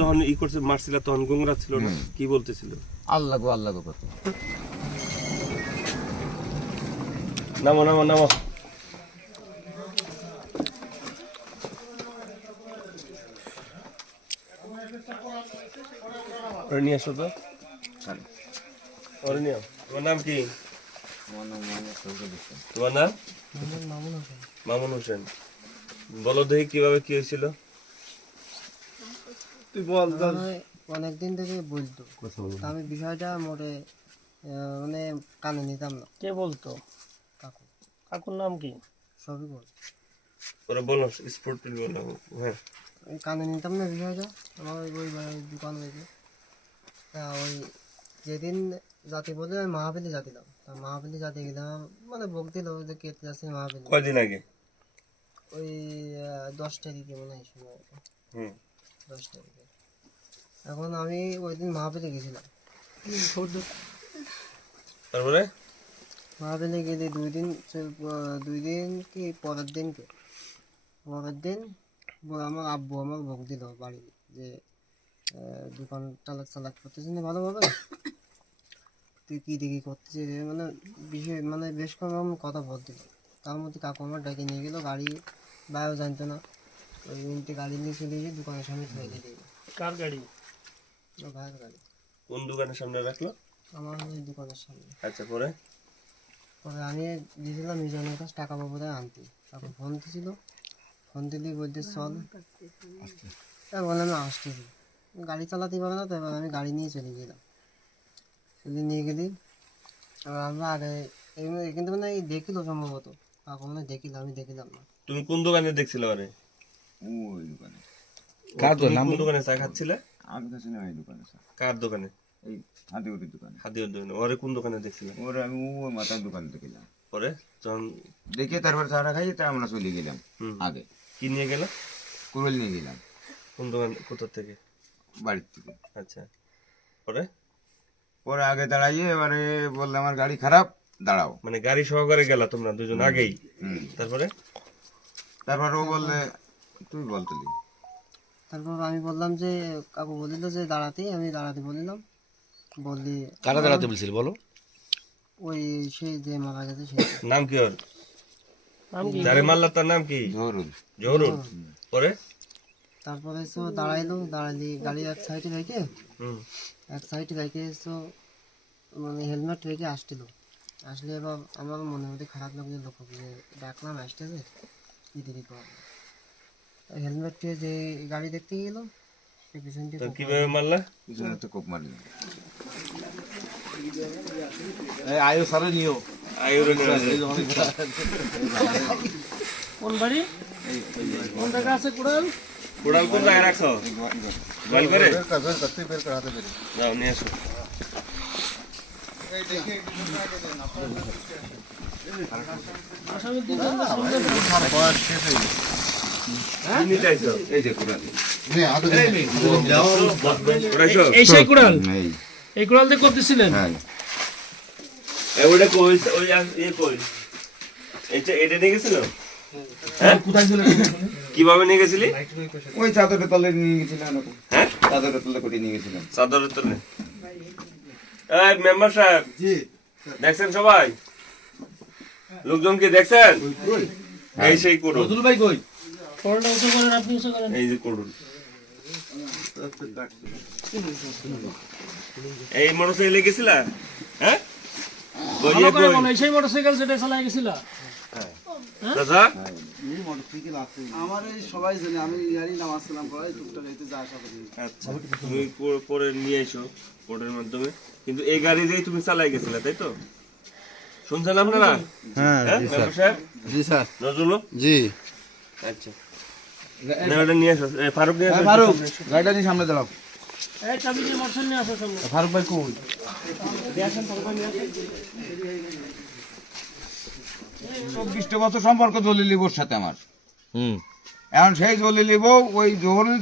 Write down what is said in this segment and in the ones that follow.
যখন ই করছে মারছিল তখন গোংরা ছিল না? কি বলতেছিল? আল্লাহ গো আল্লাহ গো কত। নামো নামো নামো। নিয়ে আসো তো। নিয়ে তোমার নাম কি? তোমার নাম? মামুন হোসেন। বলো দেখি কীভাবে কি হয়েছিল। অনেক দিন থেকে বলতো। আমি বিষয়টা মোটে মানে কানে নিতাম না। কে বলতো? কাকু। কাকুর নাম কি? সবই বল। ওরা বলো বলো হ্যাঁ। কানে নিতাম না বিষয়টা আমার ওই ওই দোকান হয়েছে তা ওই যেদিন জাতি বলে আমি মাহাবলি জাতিলাম। তা মাহাবলি জাতি গেলাম মানে বক দিল যে কেটে যাচ্ছে মাহাবলি। কয়দিন আগে? ওই আহ, দশ তারিখে মনে হয় সময়। হুম। দশ তারিখে। এখন আমি ওই দিন মাহাবলি গেছিলাম। তারপরে? মাহাবলি গেলে দুই দিন দুই দিন কি পরের দিনকে পরের দিন আমার আব্বু আমার ভোগ দিল বাড়ি যে দোকান চালাক চালাক করতেছি না ভালোভাবে? তুই কী দেখি করতেছিস? মানে বিষয় মানে বেশ কম কথা বল দিল তার মধ্যে কাকু আমার ডেকে নিয়ে গেলো গাড়ি বাইরেও জানতো না। ওই মিনিটে গাড়ি নিয়ে চলে গিয়ে দোকানের সামনে ফেলে দিয়ে কার গাড়ি? ভাইয়ের গাড়ি। কোন দোকানের সামনে রাখল? আমার ওই দোকানের সামনে। আচ্ছা পরে? পরে আমি দিয়েছিলাম মিজানের কাছে টাকা পাবো তাই আনতে। তারপর ফোন দিয়েছিল ফোন দিলে বলতে চল। তাই বললাম আমি আসতেছি গাড়ি চালাতে পারবে না তো এবার আমি গাড়ি নিয়ে চলে গেলাম। চলে নিয়ে গেলি এবার আমরা আগে কিন্তু মানে এই দেখিল সম্ভবত। কাকু মানে দেখিল আমি দেখিলাম না। তুমি কোন দোকানে দেখছিলে আরে ওই দোকানে। কার দোকানে? কোন দোকানে চা খাচ্ছিলে? আমি তো চিনি ওই দোকানে স্যার কার দোকানে? এই হাতিগুড়ির দোকানে। হাদিয়ার দোকানে। ওরে কোন দোকানে দেখছিলে? ওর আমি ওই মাথার দোকানে দেখলাম পরে যখন দেখে তারপর চারা খাই তা আমরা চলে গেলাম হুম। আগে। কি নিয়ে গেল? কুরল নিয়ে গেলাম। কোন দোকান কোথা থেকে? বাড়ির থেকে। আচ্ছা। পরে পরে আগে দাঁড়াইয়ে এবারে বললে আমার গাড়ি খারাপ দাঁড়াও। মানে গাড়ি সহকারে গেলা তোমরা দুজন আগেই? হুম। তারপরে? তারপর ও বললে তুই বলতলি তারপর আমি বললাম যে কাকু বলিল যে দাঁড়াতে। আমি দাঁড়াতে বলিলাম। বললি কারা দাঁড়াতে বলছিল বলো? ওই সেই যে মারা গেছে সেই নাম কি ওর? নাম কি? যারে মারলা তার নাম কি? জহরুল। জহরুল। পরে? তারপরে তো দাঁড়াইলো দাঁড়ালি গাড়ি এক সাইডে রেখে হুম। এক সাইডে রেখে তো মানে হেলমেট রেখে আসছিল। আসলে এবার আমার মনে মধ্যে খারাপ লাগছে লক্ষ্য যে ডাকলাম আসতেছে। কি দেরি কর হেলমেট যে গাড়ি দেখতে গেল সে পিছন তো কীভাবে মারলা। পিছনে তো কোপ মারলি। আয়ো সারে নিও। নিয়ে আসে। কোন বাড়ি? কোন জায়গা আছে কুড়াল? কোড়াল কোন জায়গায় রাখছো? বল করে যাও নিয়ে আসো। আসামি দুজন কি নিতে আইছো এই যে কুরাল ওরাইছো এই সেই কুড়াল? এই। এই কুড়াল দিয়ে করতেছিলেন? হ্যাঁ। ওটা কই ওই ইয়ে কই? এটা এটা নিয়ে গেছিল? হ্যাঁ? কীভাবে নিয়ে গেছিলি? ওই চাদরের তলে নিয়ে গেছিলাম হ্যাঁ? চাদরের তলে করে নিয়ে গেছিলাম চাদরের তলে এই মেম্বার সাহেব। দেখছেন সবাই? লোকজন কি দেখছেন? এই সেই করুন ভাই কই? ফোনটা উঁচু করেন আপনি উঁচু করেন। এই যে করুন। এই মোটরসাইকেলে গেছিলা? হ্যাঁ? ওই ভালো করে বলো। সেই মোটরসাইকেল যেটা চালাই গেছিল? চাচা? আমার এই সবাই জানে আমি ইয়ারই নামাজ সালাম করাই টুকটাক এতে যা আসা করি আচ্ছা তুমি পরে- নিয়ে এসো কোর্টের মাধ্যমে। কিন্তু এই গাড়ি দিয়ে তুমি চালাই গেছিলে তাই তো? শুনছেন আপনারা? হ্যাঁ সাহেব? জি স্যার। নজরুল জি। আচ্ছা। ফারুক নিয়ে ফারুক গাড়িটা নিয়ে সামনে দাঁড়াও। এই চাবি দিয়ে মোটরসাইকেল নিয়ে আসো সামনে। ফারুক ভাই কই? চব্বিশটা বছর সম্পর্ক জলিলি বোর সাথে আমার? এখন সেই জলিলি বউ ওই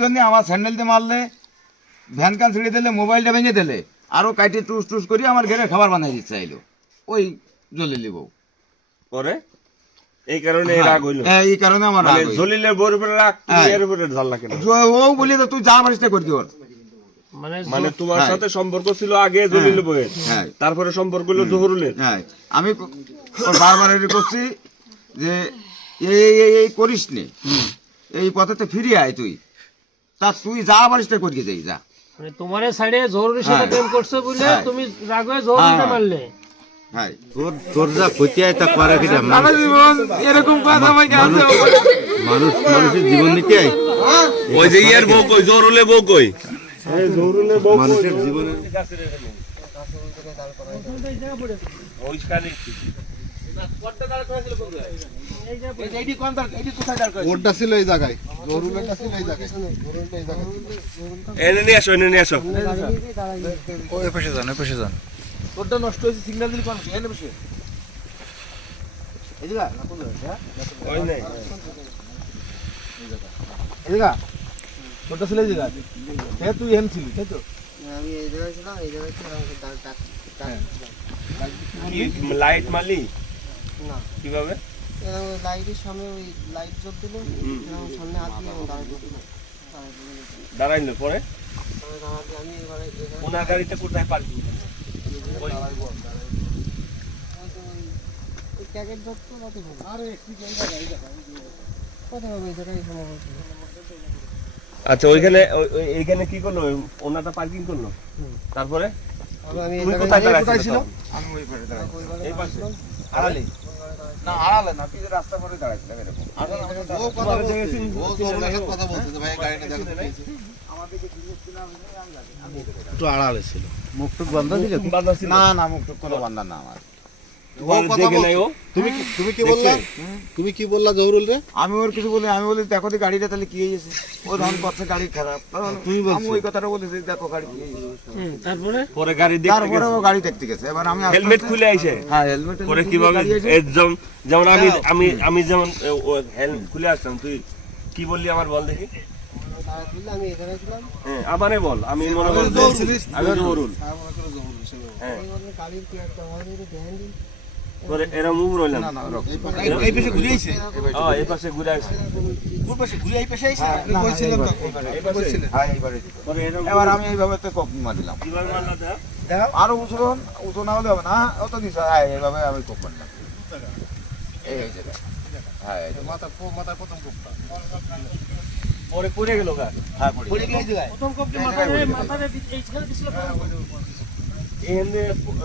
জন্য আমার স্যান্ডেল দিয়ে মারলে ভ্যান কান ছিঁড়ে দিলে মোবাইলটা ভেঙে দিলে আরও কাইটে টুস টুস করে আমার ঘরে খাবার বানাই দিতে চাইলো। ওই জলিলি বউ পরে? এই কারণে এই রাগ হইল। হ্যাঁ, এই কারণে আমার রাগ মানে জলিলের বউর উপরে রাগ হ্যাঁ। এর উপরে ঝাল লাগে ও বলি তো তুই যা পারিস না করবি ওর মানে মানে তোমার হ্যাঁ। সাথে সম্পর্ক ছিল আগে জলিল হ্যাঁ। তারপরে সম্পর্ক হলো জহুরুলের। হ্যাঁ। আমি বারবার এটি করছি যে এই এই- করিস নে। এই পথেতে ফিরে আয় তুই। তা তুই যা পারিস না করিয়ে যাই যা। মানে তোমার সাইডে জরুরি সাথে হ্যাঁ। প্রেম করছে বলে হ্যাঁ। তুমি রাগ হয়ে হ্যাঁ। মারলে? হ্যাঁ তোর তোর যা ক্ষতি হয় তা করে কিনা সারা জীবন এরকম কথা আমাকে আছে মানুষ মানুষের জীবন নিতে হয়। ওই যে ইয়ার বউ কই জহুরুলের বউ কই? মানুষের জীবনে ওরটা ছিল এই জায়গায়। জরুরটা ছিল এই জায়গায়। জরুরটা এই জায়গায় এনে নিয়ে আসো এনে নিয়ে আসো। ওই পাশে যান ওই পাশে যান। তোরটা নষ্ট হয়েছে সিগন্যাল দিলি কোন এনে বসে। না কোন জায়গা? ওই নাই। এই তোরটা ছিল এই হ্যাঁ তুই এখানে ছিলি তাই তো? আমি এই জায়গায় ছিলাম এই জায়গায় ছিলাম ডাক ডাক ডাক। লাইট মারলি? না। কীভাবে? এরকম লাইটের সামনে ওই লাইট জ্বল দিল এরকম সামনে হাত দিয়ে দিল দাঁড়াইলো পরে? আমি দাঁড়াতে আমি এবারে এখানে ওনার গাড়িটা কোথায় পার্কিং আচ্ছা ওইখানে ওই- ওই- এইখানে কি করল? ওনাটা পার্কিং করল? তারপরে? তুমি কোথায় দাঁড়াইছিল আমি ওই পারে দাঁড়াই এই পাশে। আড়ালে। না আড়ালে না তুই যে রাস্তা পরে দাঁড়াইছিলাম এরকম। ও কথা বলছে। ও জরুরের সাথে কথা বলছে। ভাই গাড়িটা দেখো। একটু আড়ালে ছিল। মুখ টুক বন্ধ ছিল। না না মুখ টুক কোনো বান্ধা না আমার। তোমার কথা দেখে নাই ও? তুমি তুমি কি বললা? তুমি কি বললা জহুরুল রে? আমি ওর কিছু বলি আমি বলি দেখো তো গাড়িটা তাহলে কি হয়েছে ও করছে গাড়ি খারাপ। আমি ওই কথাটা বলেছি দেখো গাড়ি কি তারপরে? পরে গাড়ি দেখতে তারপরে ও গাড়ি দেখতে গেছে। এবার আমি হেলমেট খুলে আইছে। হ্যাঁ হেলমেট পরে কীভাবে এই যেমন যেমন আমি আমি আমি যেমন হেলমেট খুলে আসলাম তুই কি বললি আমার বল দেখি। হ্যাঁ আমারে বল আমি মনে করি আমি জহুরুল। হ্যাঁ এই বললে গাড়ির কি একটা হয় যদি ধ্যান দিন। পরে এরা মুভ রইলাম। এই পাশে ঘুরে আইছে? হ্যাঁ এই পাশে ঘুরে আসছে কোন পাশে ঘুরে এই পাশে আইছে? আপনি কইছিলেন এই পাশে হ্যাঁ এইবারে এরকম এবার আমি এইভাবে তো কোপ মারলাম। কীভাবে মারলো দেখ? আরও উঁচুন উঁচু না হলে হবে না। অত দিছে। হ্যাঁ এইভাবে আমি কোপ মারলাম। এই জায়গা হ্যাঁ এই মাথা প্রথম কোপটা পরে পড়ে গেল গা। হ্যাঁ পড়ে পড়ে গেছে। গেলে এই জায়গায় প্রথম কপটি মাথায় মাথায় এইখানে দিছিল এখানে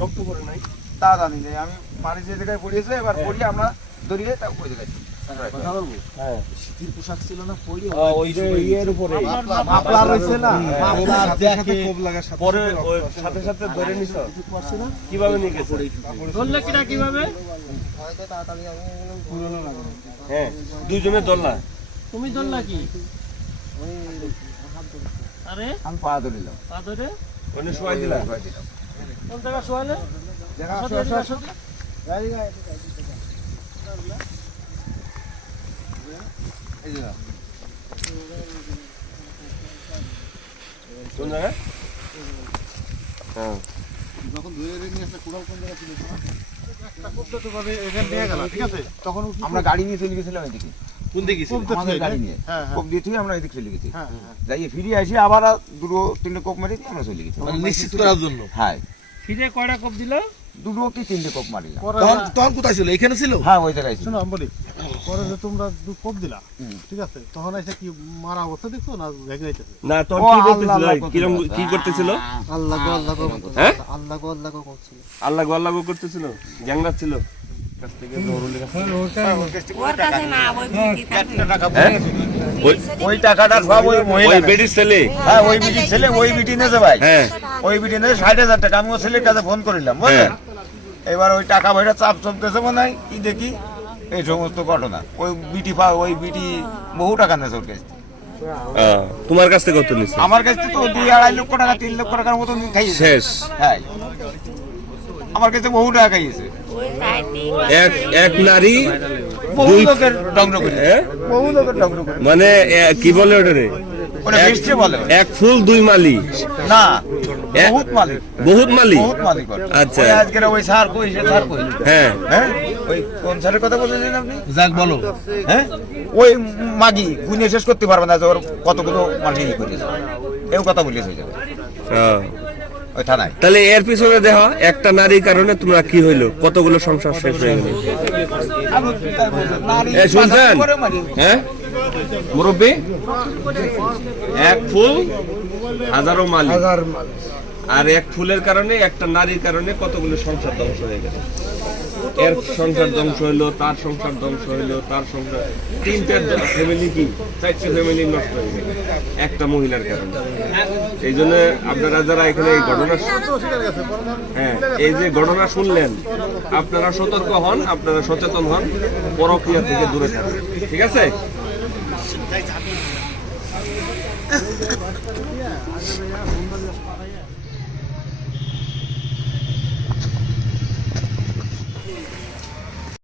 রক্ত পড়ে নাই। তা জানি না আমি মারি যে জায়গায় পড়িয়েছে এবার পড়িয়ে আমরা ধরিয়ে তা ওই জায়গায় হ্যাঁ। শীতের পোশাক ছিল না পরি ওই ইয়ের উপরে। মাপলার হইছে না? মাপলার দেখে কোপ লাগার সাথে পরে সাথে সাথে ধরে নিছ? কীভাবে নিয়ে গেছে? ধরলে কিনা কীভাবে? হয়তো তাড়াতাড়ি আমি এখানে হ্যাঁ দুইজনে দল না তুমি কি? ওই হাত ধরেছে আরে? আমি পা ধরিলাম পা ধরে? ওনে শোয়াই দিলাম। কোন জায়গা শোয়ালে দেখা সাথে সাথে সাথে গাড়ি গাড়ি। এই জায়গা কোন জায়গায়? হ্যাঁ। যখন ধরে ধরে নিয়ে আসলে কোড়াল কোন জায়গা ছিল? একটা পদ্ধতি ভাবে এখানে নিয়ে গেল ঠিক আছে? তখন আমরা গাড়ি নিয়ে চলে গেছিলাম এদিকে। কোন দিকে আমাদের গাড়ি নিয়ে হ্যাঁ, হ্যাঁ। কোপ দিয়ে তুই আমরা এদিকে চলে গেছি হ্যাঁ হ্যাঁ যাইয়ে ফিরে আসি আবার দুটো তিনটে কোপ মারি দিয়ে আমরা চলে গেছি মানে নিশ্চিত করার জন্য হ্যাঁ ফিরে কয়টা কপ দিল দুটো কি তিনটে কোপ মারিলাম তখন তখন কোথায় ছিল এখানে ছিল হ্যাঁ ওই জায়গায় শোনো আমি বলি পরে যে তোমরা দু কোপ দিলা ঠিক আছে তখন এসে কি মারা অবস্থা দেখছ না ভেঙে যাইতেছে না তোর কি আল্লাহ করতেছিল আল্লাহ করতেছিল। কি করতেছিল আল্লাহ গো আল্লাহ গো হ্যাঁ? আল্লাহ গো আল্লাহ গো করছিল আল্লাহ গো আল্লাহ গো করতেছিল গ্যাংরা ছিল কাছ থেকে জহুরুলের কাছে। হ্যাঁ? ওই- ওই টাকাটা সব ওই ওই মহিলা ছেলে। হ্যাঁ ওই বিটি ছেলে ওই বিটি নেছে ভাই। হ্যাঁ। ওই বিটি নেছে ষাট হাজার টাকা। আমি ওই ছেলের কাছে ফোন করিলাম বুঝলেন এবার ওই টাকা ভাইটা চাপ চলতেছে মনে হয় কি দেখি? এই সমস্ত ঘটনা। ওই বিটি ওই বিটি বহু টাকা নেছে ওর কাছ থেকে। তোমার কাছ থেকে কত নিছে আমার কাছ থেকে তো দুই আড়াই লক্ষ টাকা তিন লক্ষ টাকার মতন খাইয়েছে। শেষ। হ্যাঁ। আমার কাছে বহু টাকা খাইয়েছে। এক এক নারী দুই- লোকের ডংর করে। হ্যাঁ? বহু লোকের ডংর করে। মানে কি বলে ওটা রে এক- মিষ্টি বলে এক ফুল দুই মালি। না বহুত মালি? বহুত মালিক আচ্ছা। ওই আজকের ওই সার কই সে সার কই? হ্যাঁ। হ্যাঁ? ওই কোন সারের কথা বলছিলেন আপনি? যাক বলো। হ্যাঁ? ওই মাগি গুনিয়ে শেষ করতে পারবে না যে ওর কতগুলো মাটি ই করেছে। এও কথা ওই জায়গায়, ও। ওই থানায়। তাহলে এর পিছনে দেখো একটা নারীর কারণে তোমরা কি হইল? কতগুলো সংসার শেষ হয়ে গেল? শুনছেন? হ্যাঁ? মুরব্বী এক ফুল হাজারো মাল। আর এক ফুলের কারণে একটা নারীর কারণে কতগুলো সংসার ধ্বংস হয়ে গেল? এর সংসার ধ্বংস হইল তার সংসার ধ্বংস হইল তার সংসার। তিনটে ফ্যামিলি কি? চারটে ফ্যামিলি নষ্ট হয়ে গেল। একটা মহিলার কারণে। এই জন্য আপনারা যারা এখানে এই ঘটনা হ্যাঁ এই যে ঘটনা শুনলেন আপনারা সতর্ক হন আপনারা সচেতন হন পরক্রিয়া থেকে দূরে থাকুন। ঠিক আছে?